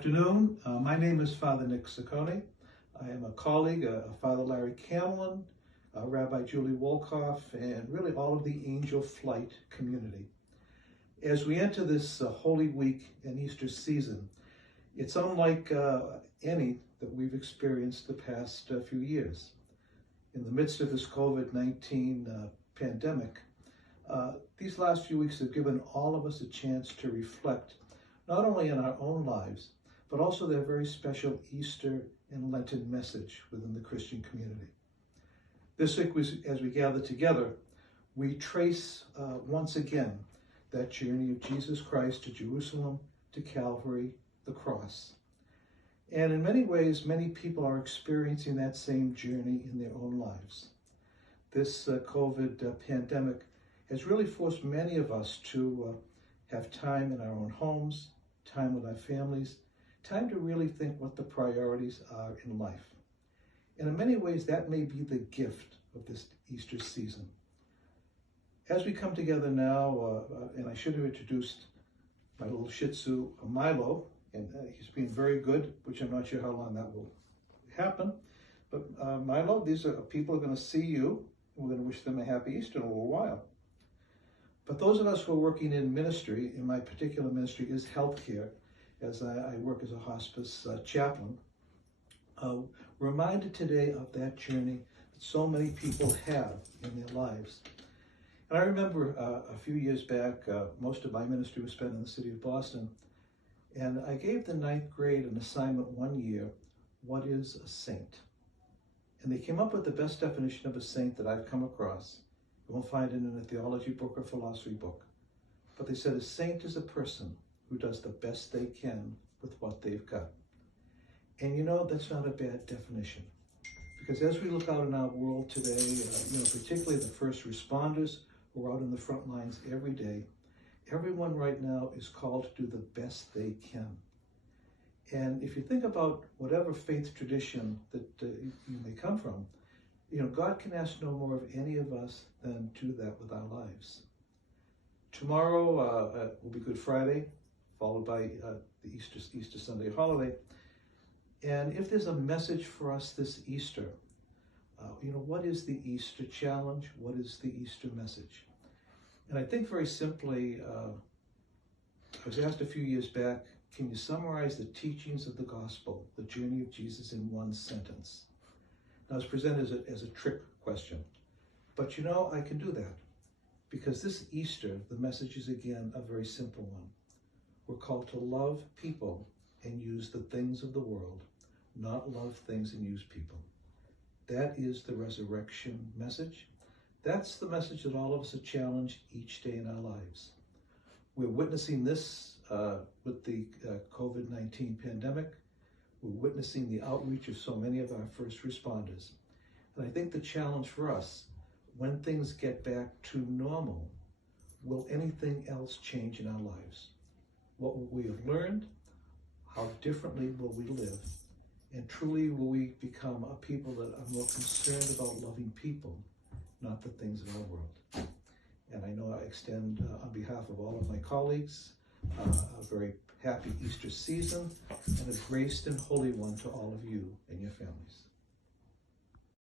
Good afternoon. My name is Father Nick Ciccone. I am a colleague of Father Larry Camlin, Rabbi Julie Wolkoff, and really all of the Angel Flight community. As we enter this Holy Week and Easter season, it's unlike any that we've experienced the past few years. In the midst of this COVID-19 pandemic, these last few weeks have given all of us a chance to reflect not only on our own lives, but also their very special Easter and Lenten message within the Christian community. This week, as we gather together, we trace once again that journey of Jesus Christ to Jerusalem, to Calvary, the cross. And in many ways, many people are experiencing that same journey in their own lives. This COVID pandemic has really forced many of us to have time in our own homes, time with our families, time to really think what the priorities are in life. And in many ways, that may be the gift of this Easter season. As we come together now, and I should have introduced my little Shih Tzu, Milo, and he's been very good, which I'm not sure how long that will happen. But Milo, these are people who are going to see you, and we're going to wish them a happy Easter in a little while. But those of us who are working in ministry, in my particular ministry is healthcare, as I work as a hospice chaplain, reminded today of that journey that so many people have in their lives. And I remember a few years back, most of my ministry was spent in the city of Boston, and I gave the 9th grade an assignment one year, what is a saint? And they came up with the best definition of a saint that I've come across. You won't find it in a theology book or philosophy book. But they said a saint is a person who does the best they can with what they've got. And you know, that's not a bad definition. Because as we look out in our world today, particularly the first responders who are out in the front lines every day, everyone right now is called to do the best they can. And if you think about whatever faith tradition that you may come from, God can ask no more of any of us than do that with our lives. Tomorrow will be Good Friday, followed by the Easter Sunday holiday. And if there's a message for us this Easter, what is the Easter challenge? What is the Easter message? And I think very simply, I was asked a few years back, can you summarize the teachings of the gospel, the journey of Jesus, in one sentence? Now, it's presented as a trick question, but I can do that, because this Easter, the message is again a very simple one. We're called to love people and use the things of the world, not love things and use people. That is the resurrection message. That's the message that all of us are challenged each day in our lives. We're witnessing this with the COVID-19 pandemic. We're witnessing the outreach of so many of our first responders. And I think the challenge for us, when things get back to normal, will anything else change in our lives? What will we have learned? How differently will we live? And truly will we become a people that are more concerned about loving people, not the things of our world? And I know I extend on behalf of all of my colleagues a very happy Easter season and a graced and holy one to all of you and your families.